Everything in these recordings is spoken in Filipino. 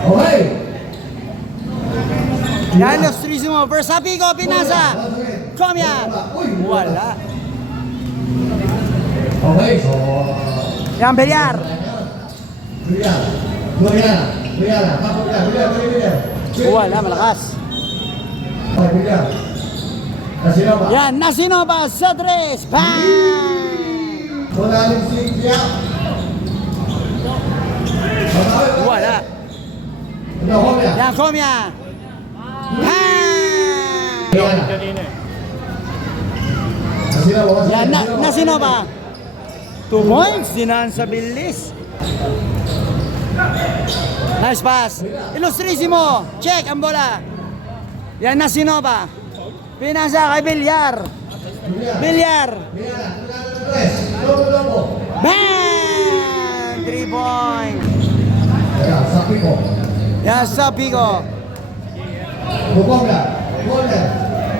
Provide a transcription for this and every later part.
Okay. Yan, Ilustrisimo. Versapico, Pinasa. Comia. Wala. Okay, so... Yan, Beliar. Beliar. Beliar. Wala, malakas. Okay, Beliar. Nasinova. Yan, Nasinova sa 3. Bang! Malalim si Beliar. Wala. Ano, Comia? Yan, Comia. Bang! Nasinova. Yan, Nasinova. 2 points. Dinaan sa bilis. Nice pass. Ilustrisimo. Check ang bola. Yan, Nasinova. Pinasa kay Beliar. Beliar. Bang! 3 points. Ayan, sabi ko. Yan, sa Pico. Bubong na.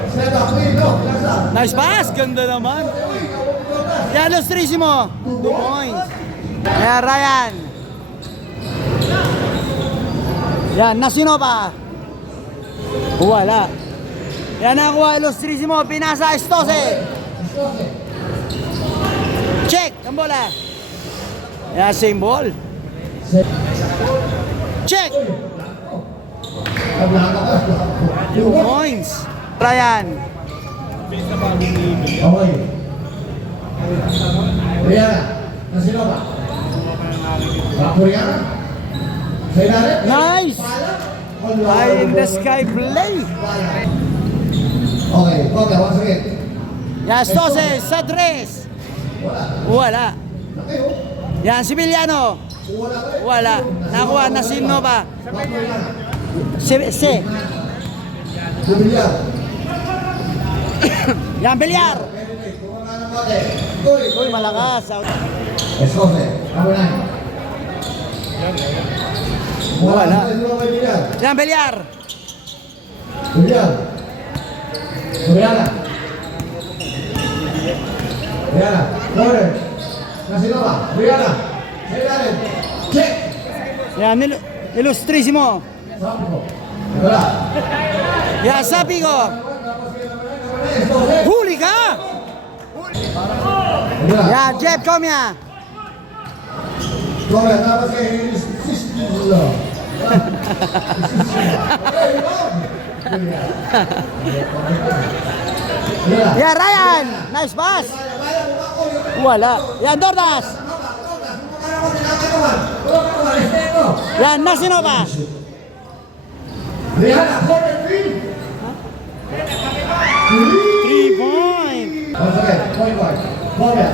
Step up, please, no. Nice pass. Ganda naman. Yan, Ilustrisimo. 2 points. Yan, Ryan. Yan, Nasinova. Wala. Yan nakuha, Ilustrisimo. Pinasa, Estose. Check ang bola. Yan, same ball. Check. 2 points. Ryan. Okay. Rihanna. Nasinova. Rihanna. Sa ilalim. Nice. High in the sky play. Okay, okay, once again. Yan, Estose sa 3. Wala. Yan, Civiliano. Wala. Nakuha, Nasinova. Si. Beliar. Yan, Beliar. Uy, malakas. Escoce. Number 9. Wala. Beliar. Yan, Beliar. Beliar. Rihanna. Rihanna. Corner. Nasinova. Rihanna. Sa ilalim. Check. Yan, Ilustrisimo. Sabi ko. Wala. Yan, Sapico. Huli ka! Rihanna. Yan, Jeff Comia. Corner. Tapos kay Sistilo. Yan, Ryan. Nice pass. Wala. Yan, Dordas. Yan, Nasinova. Rihanna. Corner 3. 3 points. Once again. Point. Corner.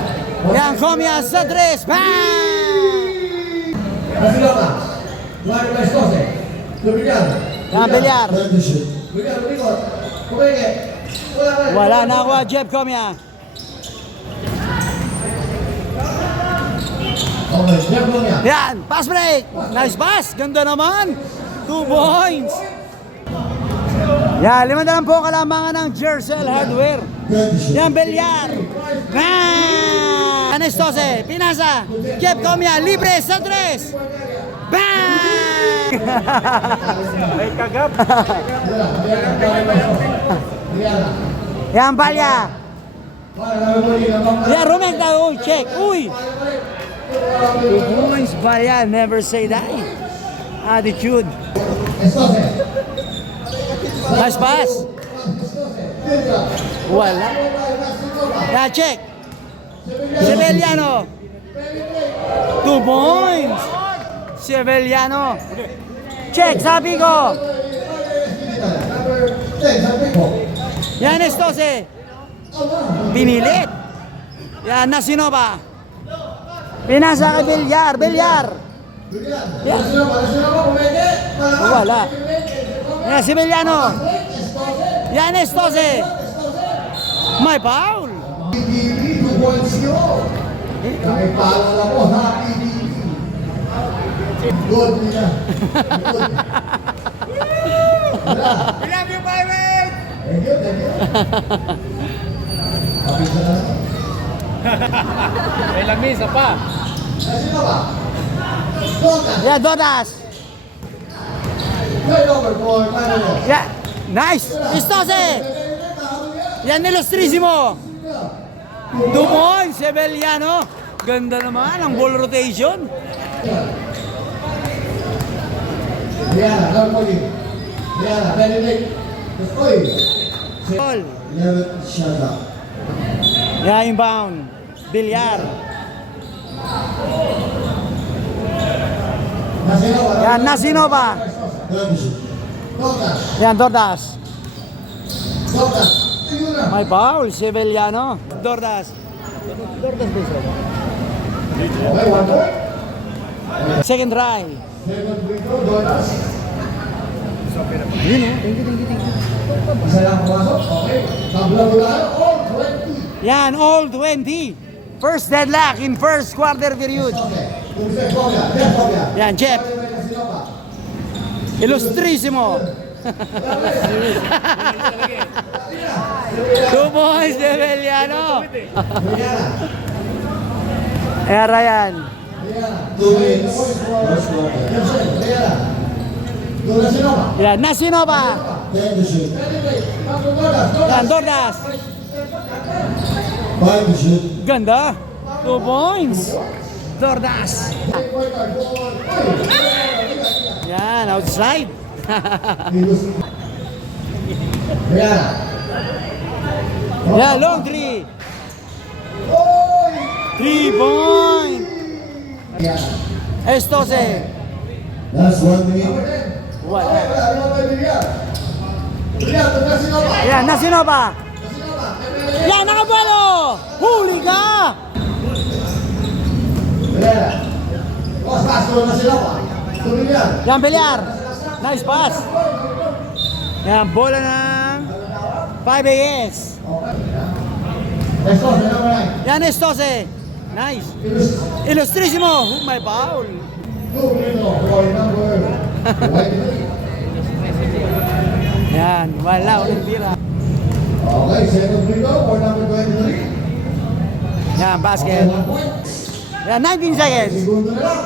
Yan, Comia sa 3. Bang! Nasinova. Lumayan ba Escoce? Beliar. Yan, Beliar. Beliar, lumikot. Kumenge. Wala, nakuha, Jeff Comia. Okay, Jeff Comia. Yan, pass break. Nice pass. Ganda naman. 2 points. Yan, 5 po kalamangan ng Jersey Hardware. Yan, Beliar. Bang! Anestose, Pinasa. Jeff Comia, libre sa 3. Bang! May kagap. Yan, Balya. Yan, Romenta. Uy, check. Uy. 2 points, Balya. Never say die. Attitude. Escoce. Nice pass. Wala. Yan, check. Seveliano. 2 points. Seveliano. Check, sabi ko. Yan, Estose. Pinilit. Yan, Nasinova. Pinasa kay Beliar. Beliar. Yan. Wala. Yan, Seveliano. Yan, Estose. May foul. PBB 2 points yun. Nakipaalala mo ha, PBB. Good nila. Good. We love you, Pirates! Thank you. Pabisa na naman. May lamisa pa. Nasino ba? Dotas. Yan, Dodas. Play over for Mariners. Yeah. Nice. Istose. Yan ilustrisimo. 2 points, Sevillano. Ganda naman ang ball rotation. Diana, don't forget. Diana, Benedict. Oy. Ball. 11 shut up. Yeah, inbound. Bilyar. Yan, Nasinova. Totas. Yan, Dordas. Totas. Tingnan na. May foul, Sevillano. Dordas. Dordas beso. Okay, 1 point. Second try. Second free throw, Donas. Yun o. Thank you. Isa lang pumasok. Okay. Tabla-bula. All 20. Yan, all 20. First deadlock in first quarter period. Okay. Jeff Bobia. Jeff Bobia. Yan, Jeff. Sinova. Ilustrisimo. 2 points, Sevillano. Diana. Ayan, Ryan. Diana. 2 minutes. First quarter. Diana. Donas Sinova. Yan, Nasinova. 10 to shoot. Yan, Dordas. 5 to shoot. Ganda. 2 points. Dordas. Yan, outside. Diana. Yan, long 3. 3 point. Diana. Estose. Last 1 minute. Wala. Yan, Nasinova. Yan, nakabalo. Huli ka. Yan, Bilyar. Nice pass. Yan, bola ng 5 AS. Yan, Estose. Nice. Ilustrisimo. Oh, may foul. Yan, wala. Ulit tira. Okay, second free throw for number 23. Yan, basket. Yan, 19 seconds. Segundo na lang.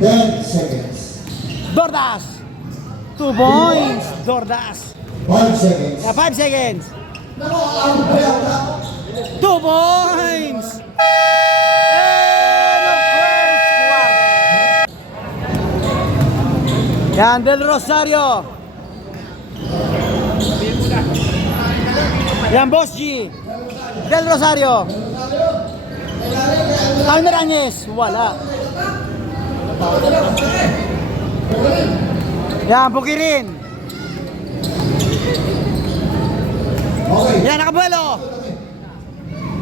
10 seconds. Dordas. 2 points. Dordas. 5 seconds. Yan, 5 seconds. Nako, ang bayaw na. 2 points. End of first quarter. Yan, Del Rosario. Yan, Boss G. Del Rosario. Tauner Agnes. Wala. Yan, Bukirin. Okay. Yan, nakabuelo.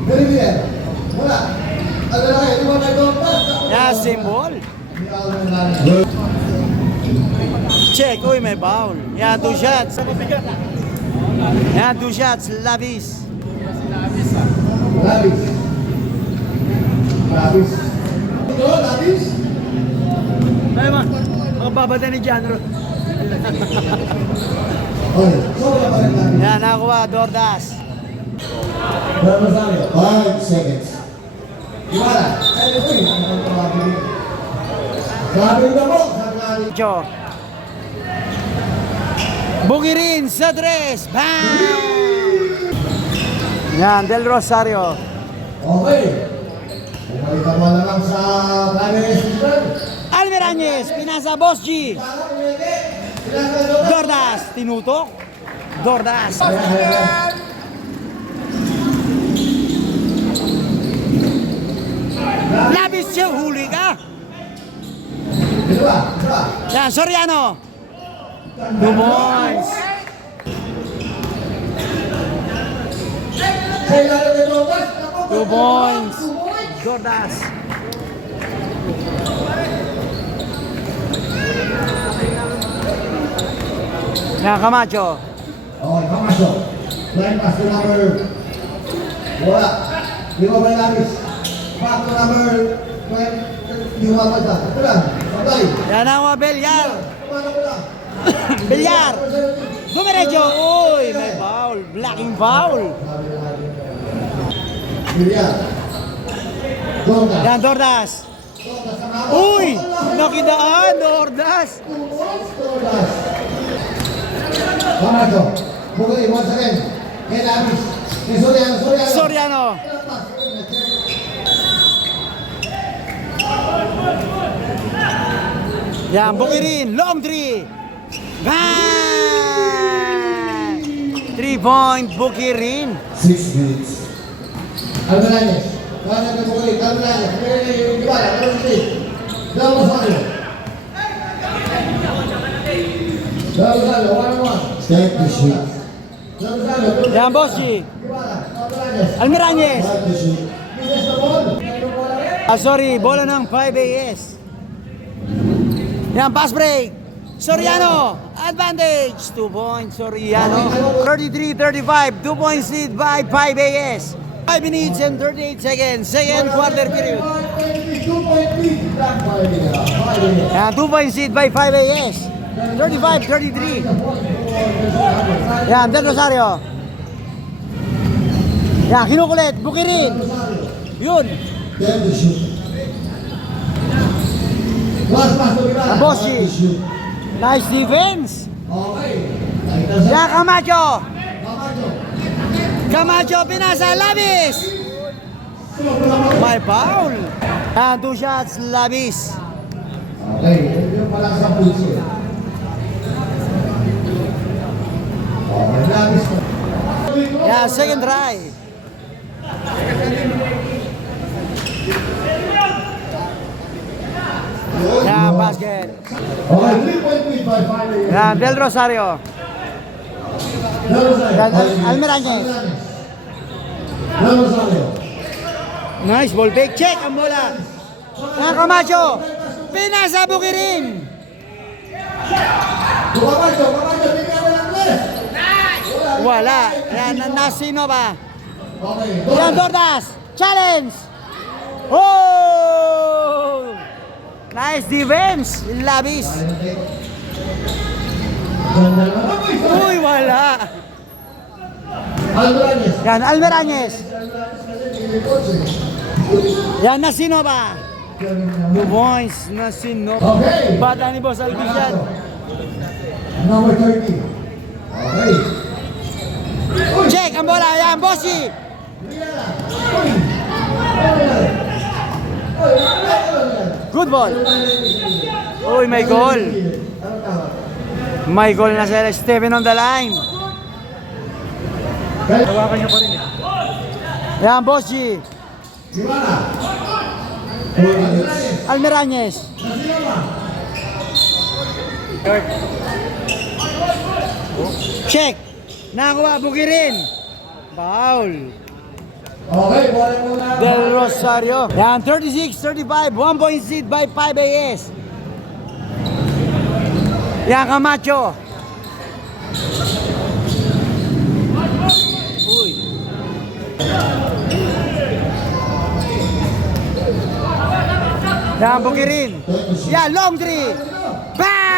Very bien. Wala. Ano na kayo? Iwan na ito. Yan, symbol. Check. Uy, may foul. Yan, 2 shots. Yan, 2 shots. Lavis. Labis. Labis. Ito, labis. Ay, makababada ni Janro. Okay. Sobra pa rin labis. Yan, nakakuha. Dordas. Del Rosario. 5 seconds. Iwala. Ay, ito yun. Ano ito labis? Sabi na mo. Sabi na rin. Jo. Bukirin sa 3. Bam! Yan, Del Rosario. Okay. Bumalik mo na lang sa Mariners System. Almiranyes, pinasa Boss G. Dordas, tinutok. Dordas. Labis siya, huli ka. Ito ba? Ito ba? Yan, Soriano. 2 points. Sa ilalim ng Dordas. 2 points. Dordas. Yan, Camacho. Okay, Camacho. Line pass to number... Wala. Di ba ba labis? Back to number... Di ba ba ito? Ito lang. Sabay. Yan ang mga Bilyar. Kumano ko lang. Bilyar. Dumiretso. Uy, may foul. Blocking foul. Bilya. Dordas. Yan, Dordas. Dordas ang hawak. Uy, nakidaan, Dordas. Dordas. Camacho. Bukay, once again. Kay Labis. Kay Soriano. Soriano. Yan, Bukirin, long three. Bang! 3-point Bukirin. 6 minutes. Alvarez. Kaya na Bukay. Alvarez. Iwala. Dalawa Rosario. Dalawa Rosario. 1-1. Step to shoot. Dalawa Rosario. Yan, Bossy. Iwala. Alvarez. Almiranez. Step to shoot. Business na ball. Sorry, bola ng 5AS. Yan, pass break. Soriano, advantage. 2 points, Soriano. 33-35, 2-point lead by 5AS. 5 minutes and 38 seconds, second quarter period. 2-point lead. Yan, 2-point lead by 5AS. 35-33. Yan, Del Rosario. Yan, kinukulit, Bukirin. Yun. Step to shoot. Last pass to Ibarra. Bossy. Step to shoot. Nice defense. Okay. Yan, Camacho. Camacho. Camacho, pinasa, Labis. May foul. Yan, 2 shots, Labis. Okay, yun pala sa pulso. Okay, Labis ko. Yan, second try. Yan, basket. Okay, 3-point lead by 5. Yan, Del Rosario. Yan, Almiranez. Del Rosario. Nice ball fake. Check ang bola. Yan, Camacho. Pinasa, Bukirin. Camacho, bigyan mo ng left. Wala. Yan, nasino ba? Okay, Yan, Dordas. Challenge. Oh! Nice defense. Labis. Uy, wala. Alvarez. Yan, Almiranez. Yan, nasino ba? 2 points, nasino. Okay. Bata ni Boss Alvis yan. Number 30. Okay. Check ang bola. Yan, Bossy. Good ball. Uy, may goal. May goal na sila. Steven on the line. Hawakan niyo pa rin eh. Yan, Bossy. Ibarra. 4 minutes. Almiranez. Check. Nakakuha, Bukirin. Foul. Okay, bola muna. Del Rosario. Yan, 36-35. 1 point lead by 5AS. Yan, Camacho. Uy. Yan, Bukirin. Yan, long three. Bang!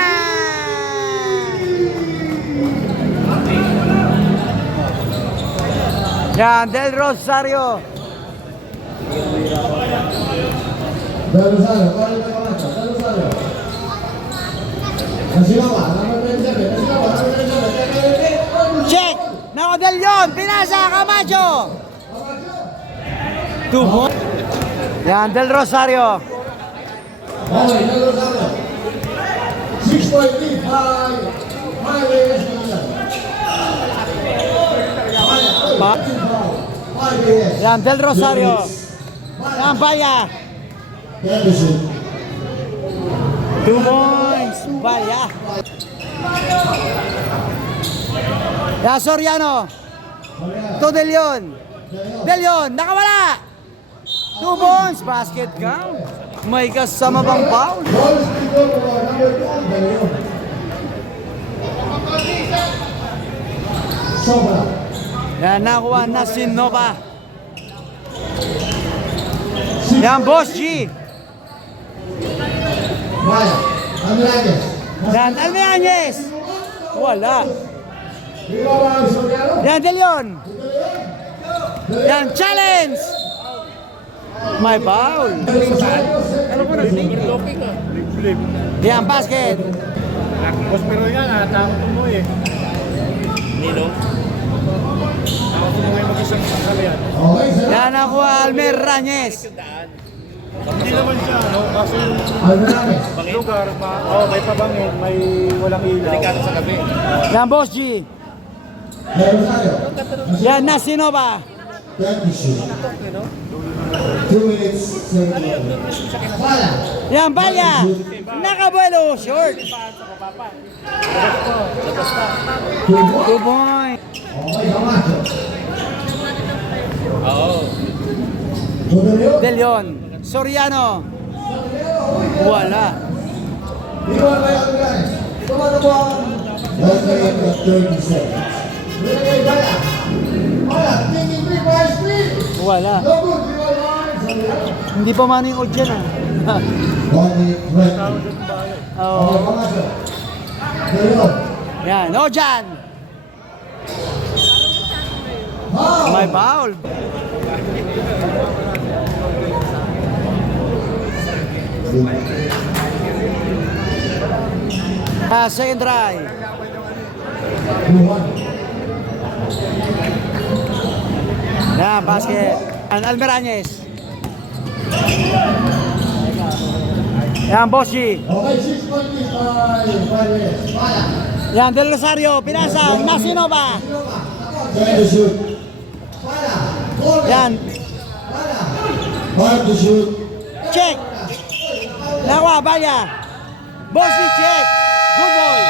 Yan, Del Rosario. Del Rosario, bola ito Camacho. Del Rosario. Nasilawa, number 27. Nasilawa, number 27. Check! Nako, Del Yon. Pinasa, Camacho. 2 points. Yan, Del Rosario. Okay, Del Rosario. 6-point lead by 5AS. Pa- 5AS. Yan, Del Rosario. Yan, Baya. Anderson. 2 points. Baya. Yan, Soriano. To Del Yon. Del Yon, nakawala. 2 points. Basket count. May kasama bang foul? Ball is still for number 2, Dalio. Sobra. Yan, nakuha na si Nova. Yan, Boss G. Maya. Andrades. Yan, Almiranez. Wala. Viva ba ang Soriano? Yan, Del Yon. Yan, challenge. May foul. Ano ko nag-finger locking ah. Yan, basket. Boss pero yan, natakot mo eh. Nilo. Ako na may mag-isang kami yan. Okay, sir. Yan nakuha Almer Ranyes. Hindi naman siya, ano, kaso yung Alvarez. lugar, may pabangin, may walang ilaw. Delikado sa gabi. Yan Boss G. Rosario. Yan Nasinova. 20 shoot. 2 minutes. Wala. Yan Balya. Nakabuelo short. 2 point. Okay, Camacho. Oo. Tudor De Leon. Soriano. Wala. Iwan ba yung Alvarez? Tumatawag. 1 minute and 30 seconds. Binigay Bala. Wala. Thinking free, fire speed. Wala. No good. Iwan lines. Hindi pa man yung dyan ah. 1 minute 20. Oo. Okay, Camacho. De Leon. Yan. Ojan. Foul. May foul. Second try. 2-1. Yan, basket. Yan, Almerañez. Yan, Bossy. Okay, 6.25. 5 minutes. Bala. Yan, Del Rosario. Pinasa. Nasinova. 10 to shoot. Bala. Ball. Yan. Bala. 5 to shoot. Check. Nawa, Balya. Bossy, check. Good ball.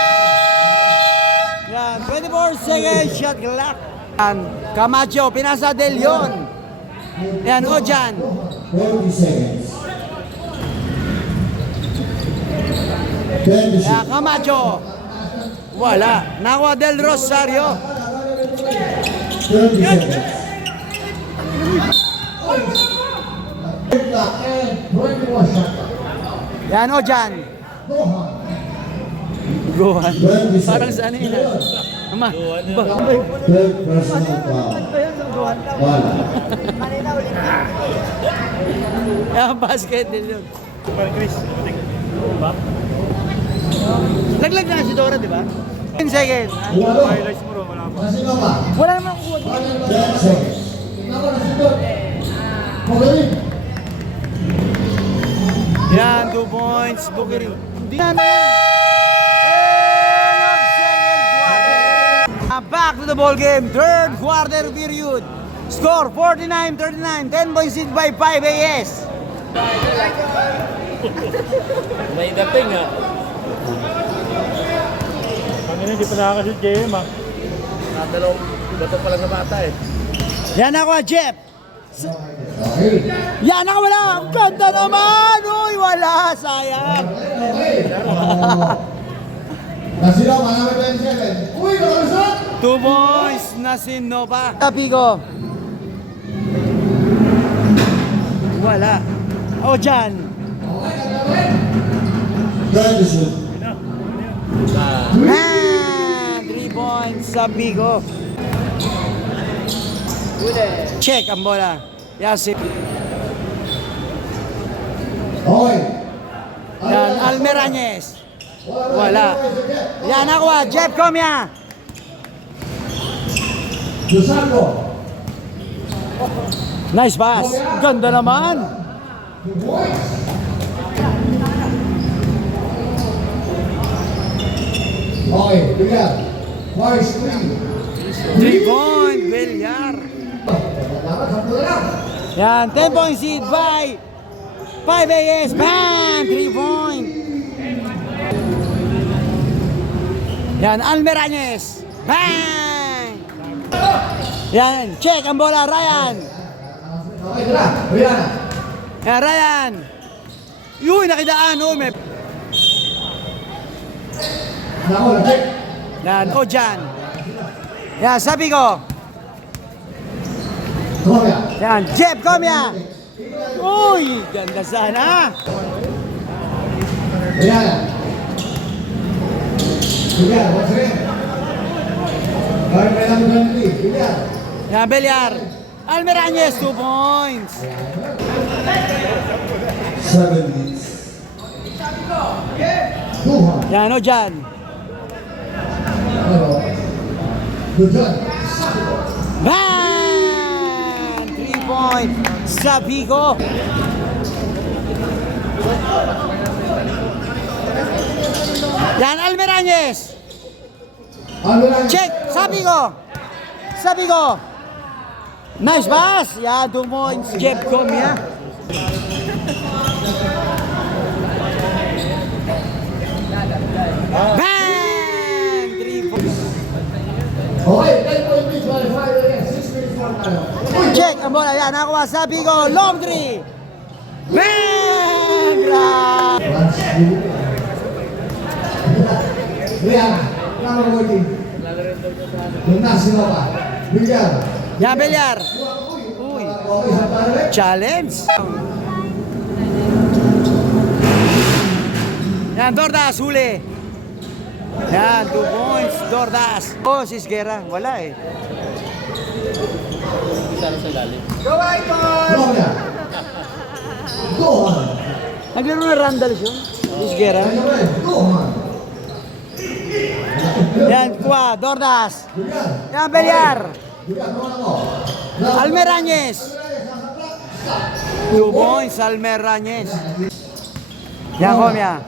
Yan, 24 seconds shot clock. Yan, Camacho. Pinasa De Leon. Yan, Ojan. 20 seconds. 10 to Yan, shoot. Camacho. Wala. Nawa Del Rosario. 30 seconds. And 21 shot. Yan, Ojan. Gohan. Gohan. 20 seconds. Parang sa ano yun ah. Ama. Third personal foul. Wala. Yan, basket din yun. Parang Chris, ba? Laglag na si Dora, di ba? 10 seconds. Walo. Highlights mo ro, wala pa. Nasino ba? Wala naman kuha. 10 seconds. Naman na sundot. Magaling. Yan, 2 points. Bukiri. Hindi na naman. End of second quarter. Back to the ball game. Third quarter period. Score 49-39. 10 points lead by 5 AS. May dating ah. Pangina, hindi pa nakakashoot JM ah. Nakadalawang bato pa lang na bata eh. Yan ako, Jeff. Okay. Yan ako, wala. Ang ganda naman. Uy, wala. Sayang. Okay. Nasino, marami 27. Uy, nakalusot! 2 points na Sinova. Tapigo. Wala. O dyan. Okay, kagawin. 10 to shoot. Man! 3 points sa Bigo. Check ang bola. Yasip. Okay. Yan, Almerañez. Wala. Yan ako, Jeff Comia. Dusango. Nice pass. Ganda naman. Boys. Okay, bigyan. Boys, 3. 3 point, Villar. Dapat sa lang. Yan, 10 point seed by 5 AS. Bam! 3 point. Yan, Almerañez. Bang! Yan, check ang bola, Ryan. Okay, tira. Brianna. Yan, Ryan. Uy, nakidaan. Uy, may... Nako, na-check. Yan, Ojan. Yan, sabi ko. Kumapya. Yan, Jeff Comia. Uy, ganda sana. Brianna. Bigyan, once again. Balik na lang ng 20. Bigyan. Yan, Villar. Almerañez, 2 points. 7 minutes. 200. Yan, Ojan. Ano? Good job. Bang! 3-point sa Bigo. Yan, Almerañez. Check, sa Bigo. Sa Bigo. Nice pass. Yan, 2 points. Jeff Comia. Bang! 3 points. Okay, 10 point lead by 5 again. 6 minutes more tayo. Check ang bola. Yan, nakuha sa Bigo. Long 3. Bang! Grab! Rihanna, number 14. Gymnasio pa. Bigyan. Yan, Belyar. Uy, Okay, sa pare. challenge. Yan, Dordas, huli. Yan, 2 points, Dordas. Oh, si Sguera, wala eh. Go niya. Go on. Naglaro na Randall siya. Si Sguera. Go on. Yan, kuha, Dordas. Bigyan. Yan, Belyar. Bigyan, naman ako. Almerañez. 2 points, Almerañez. Yan, Comia.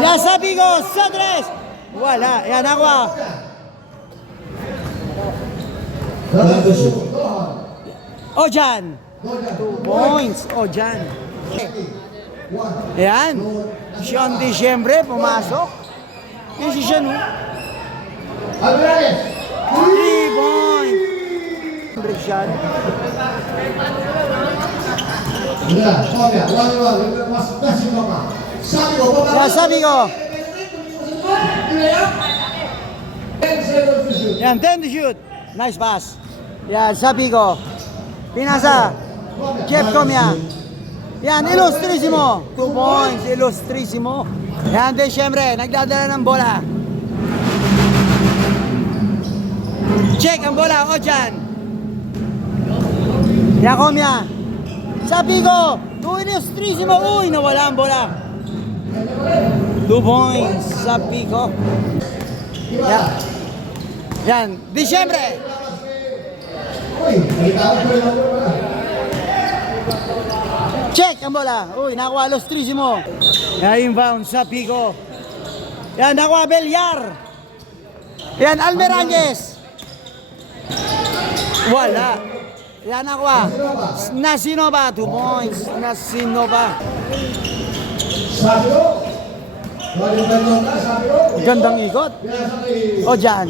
Yan, sa Bigo, sa 3. Wala, yan, nakuha. Ojan. 2 points, Ojan. Yan. Sean Disyembre, pumasok. Yan si Sean, 3 points. Sean. Yan, sabi ko. Yan, 10 to shoot. Nice pass. Yan, sabi ko. Pinasa. Jeff Comia. Yan, Ilustrisimo. 2 points, Ilustrisimo. Yan, Disyembre, nagdadala ng bola. Check ang bola, Ojan. Yan, Comia. Sabi ko, 2 Ilustrisimo. Uy, nawala ang bola. 2 points, sabi ko. Yan. Yan, Disyembre. Check ang bola. Uy, nakuha Ilustrisimo. Yan, inbound sa Pico. Yan, nakuha Belyar. Yan, Almerañez. Wala. Yan, nakuha. Nasinova, 2 points. Nasinova. Gandang ikot. O, dyan.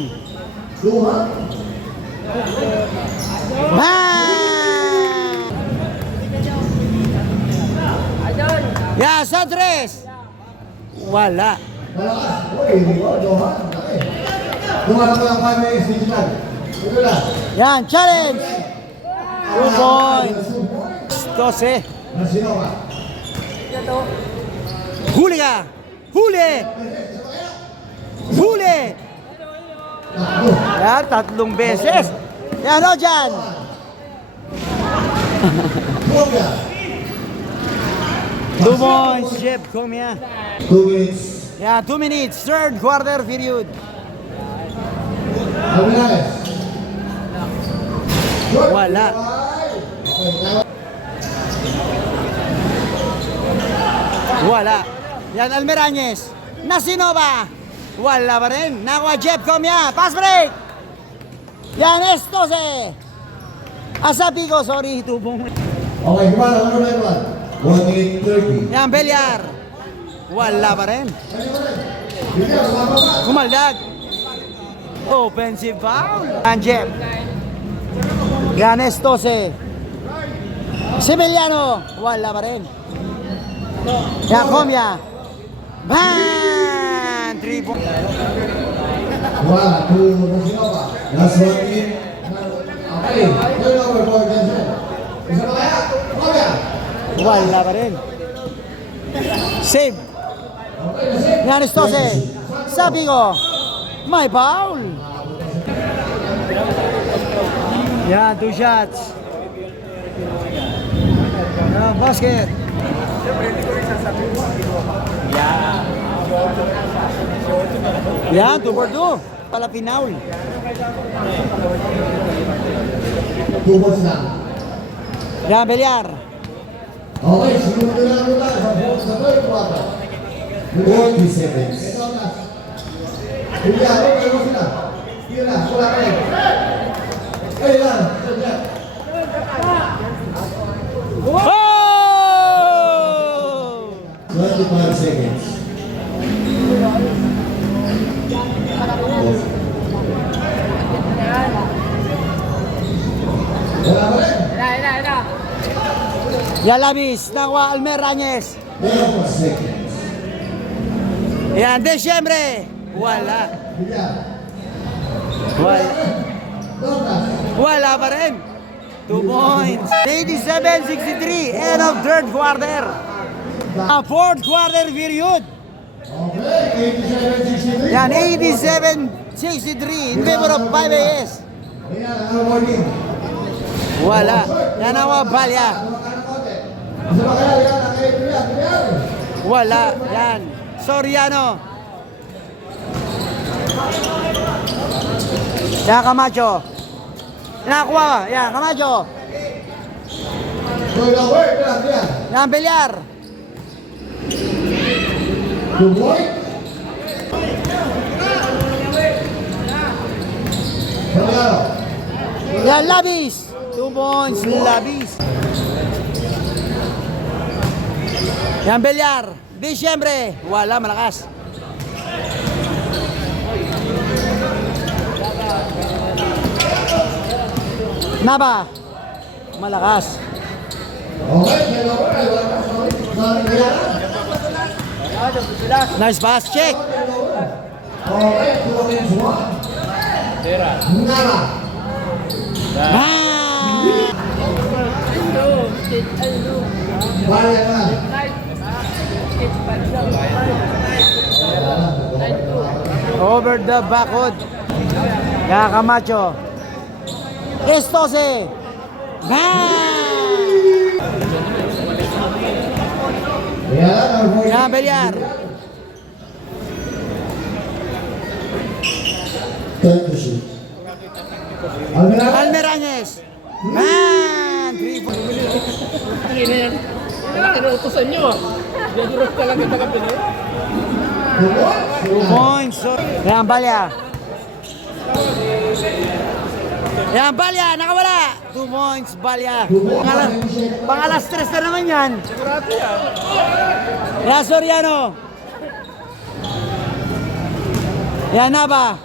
Bang! Ya, sa 3. Wala. Yan, challenge. 2 points. 12. Huli ka. Huli. Huli. Yan, 3 beses. Yan, o dyan. Two points, Jeff Comia. 2 minutes. Yeah, 2 minutes, third quarter period. Wala. Wala. Yan, Almerañez. Nasinova. Wala pa rin. Nakuha Jeff Comia. Pass break. Yan, Estose. Asabi ko, sorry, 2 points. Okay, kumala, ano na yun? 1 minute 30. Yan, Belyar. Wala pa rin. Kumaldag. Offensive foul. Yan, Jeff. Yan, Estose. Similiano. Wala pa rin. Yan, Comia. Bang! 3 points. Wala, 2 Nasinova. Last 1 minute. Okay, turnover for Jensen. Isa pa kaya? Kumala. Wala pa rin. Save. Yan, Estose. Sabi ko, may foul. Yan, 2 shots. Yan, basket. Yan, 2 for 2. Pala pinaul. 2 balls lang. Yan, Belyar. Okay, siguro na lang muna sa third quarter. 40 seconds. Ito na. Hindi ako, kayo sila. Tira, wala kayo. Kayo lang. Oh! 25 seconds. Wala ba rin? Yan, Labis. Nakuha Almer Ranyes. 12 seconds. Yan, Desyembre. Wala. Bilya. Wala. Dotas. Wala pa rin. 2 points. 87-63. End of third quarter. Fourth quarter period. Okay, 87-63. Yan, 87-63 in favor of 5AS. Ayan, ang warning. Wala. Yan ang mga balya. Isa ba kaya? Yan, ang Bilya. Wala. Yan. Soriano. Yan, Camacho. Nakuha. Yan, Camacho. So, the word lang yan. Yan, Belyar. The boy. Pagkano? Yan, Labis. 2 points, Labis. Yan, Belyar. Disyembre. Wala, malakas. Naba. Malakas. Okay, dalawa. Wala ka. Sorry, kaya lang. Nice pass. Check. Okay, 2 against 1. Nara. Ah! Balik na. Over the backwood. Kaya Camacho. Estose. Bang! Kaya lang, ang boy. Kaya Belyar. Time to shoot. Almirante. Almerañez. Man! 3 points. Kinuutosan nyo ah. Gagurot ka lang kita kapila. 2 points. Yan, Balya. Yan, Balya. Nakawala. 2 points, Balya. Pangalas 3 na naman yan. Sigurado yan. Yan, Soriano. Yan, Naba.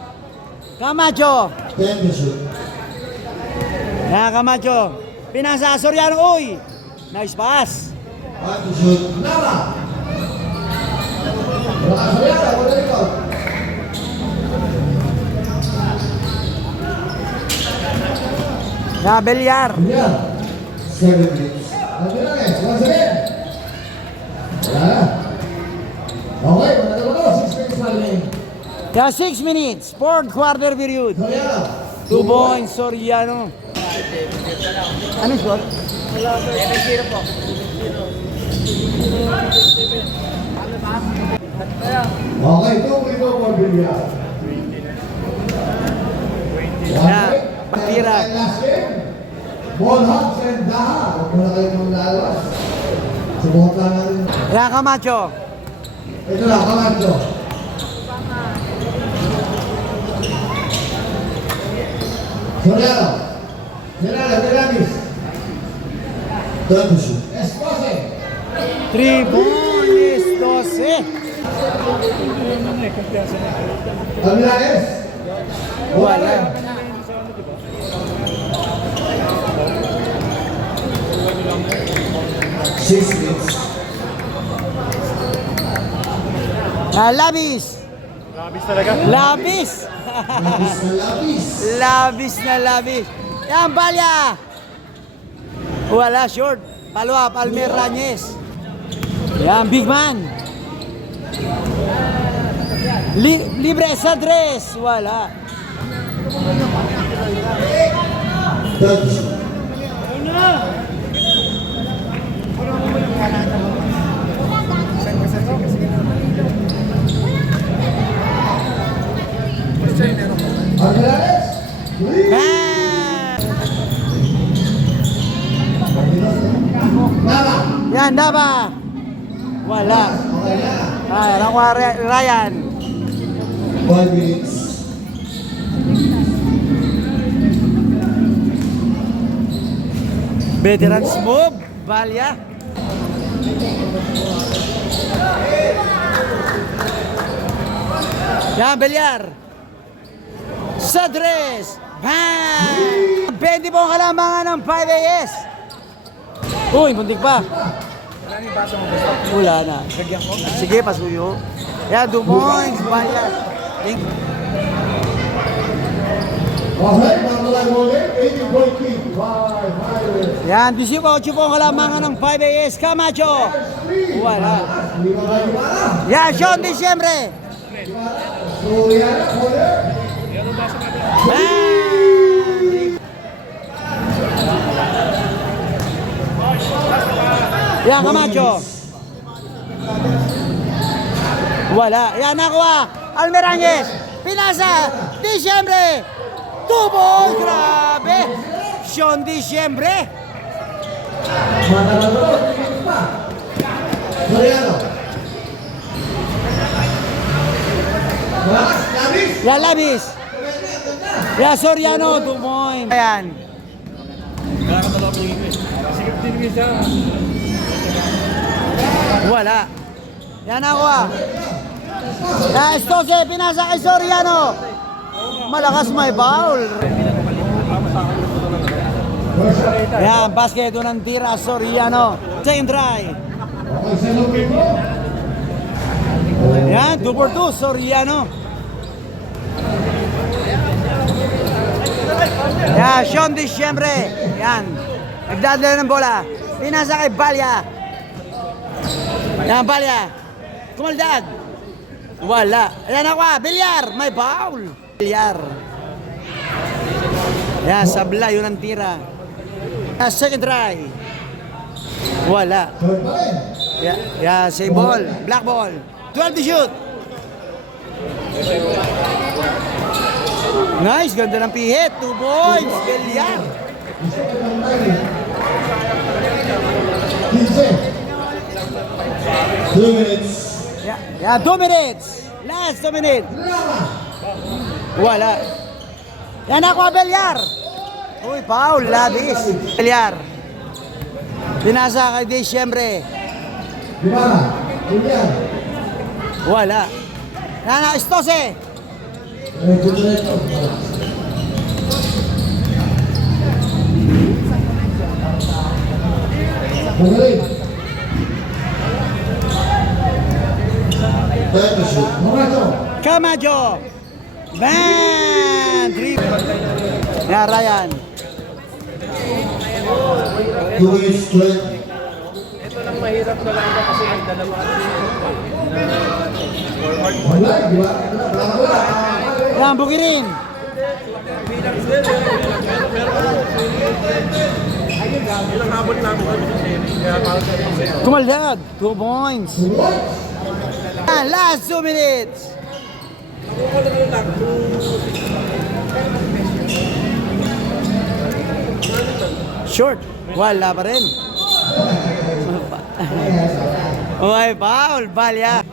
Camacho. Time to shoot. Yan, Camacho. Pinasa, Soriano. Uy! Nice pass. Time to shoot. Nara. Wala ka sa yara. Wala ikaw. Yan, Belyar. Bilya. 7 minutes. Almirante. Once again. Wala na. Okay, manalo ko. 6 minutes pa rin. Yan, 6 minutes. Fourth quarter period. Soriano. 2 points, Soriano. Ano score? Okay, 2 for Bilya. Yeah, Patira. Last game. Ball hogs and daha. Huwag mo na kayong maglalabas. Subukan lang natin. Yan, Camacho. Ito na, Camacho. Soriano. Soriano, Delamis. Time to shoot. Escose. 3 points, 12. Almirales. Wala. Six minutes. Labis. Labis talaga. Labis. Labis na labis. Labis na labis. Yan, Balya. Wala, short. Follow up, Almer Ranyes. Yan, big man. Libre sa dress. Wala. Time to shoot. Wala ba? Wala. Okay na. Ay, nakuha Ryan. 1 minutes. Veterans move. Balya. Yan, Belyar. Sadres. Bang! 20 po ang kalamangan ng 5 AS. Uy, muntik pa. Wala na. Sige, pasuyo. Yan, Dumoins. Balya. Okay, mga muli. 80.3. Yan, 18 po ang kalamangan ng 5 AS. Camacho. Wala. Yan, Sean Disyembre. So, yan. Corner. Bang! Yan, Camacho. Wala. Yan, nakuha. Almeranges. Pinasa. Disyembre. Tubo. Grabe. Sean Disyembre. Matagal pa. Soriano. Malakas, labis. Yan, Labis. Yan, Soriano. 2 points. Ayan. Wala. Yan nakuha. Yan, Estose. Pinasa kay Soriano. Malakas may foul. Yan, basket ng tira Soriano. Second try. Okay, sa loob mo. Yan, 2 for 2 Soriano. Yan, Sean Disyembre. Yan. Nagdadala ng bola. Pinasa kay Balya. Yan, Balya. Kumaldag. Wala. Yan ako, Bilyar. May foul. Bilyar. Yan, sabla. Yun ang tira. Yan, second try. Wala. Third pa rin. Yeah, same ball. Black ball. 12 to shoot. Nice, ganda ng pihit. 2 points. Bilyar. 15. 2 minutes. Yeah, 2 minutes. Last 2 minutes. Wala. Yan ako, Bilyar. Uy, foul. Labis. Bilyar. Pinasa kay Disyembre. Gimana? Julian. Wala. Yan na, Estose. Diretso. Magaling. Third shoot. Mamacho. Camacho. Bang! 3. Yan, Ryan. 2 minutes 12. Ito lang mahirap na lang kasi may dalawa Wala, di ba? Wala. Yan, Bukirin. ilang habol namin kami sa series. Kaya parang sa Kumaldag. 2 points. Yan, last 2 minutes. Short. Wala pa rin. Uy, foul. Balya.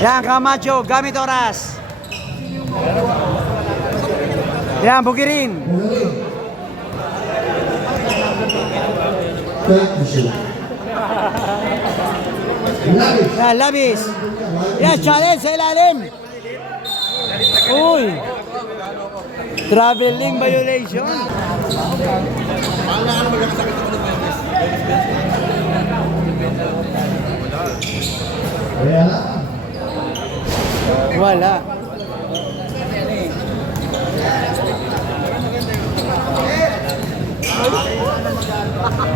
Yan, Camacho. Gamit oras. Yan, Bukirin. Magaling. Third shoot. Labis. Yan, Labis. Yan, challenge sa ilalim. Uy. Traveling violation. Kaya lang. Wala.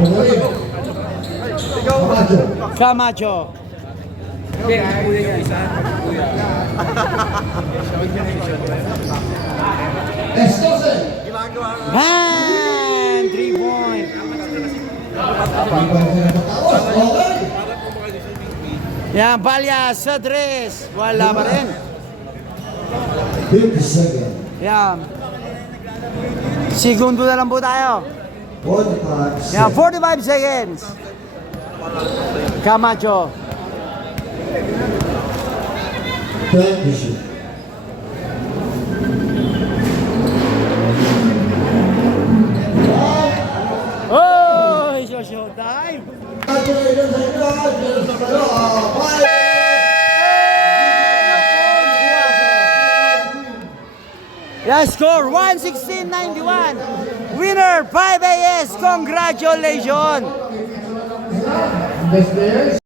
Magaling. Mamacho. Camacho. Estose. Man! 3 point. Okay. Yan, Balya sa tres. Wala pa rin. 50 seconds. Yan. Segundo na lang po tayo. 45 Yan, seconds. 45 seconds. Camacho. 20. Oh, showtime. Congratulations sa inyo. Pero, bye! Yeah, score 116.91. Winner 5 AS. Congratulations. Best players.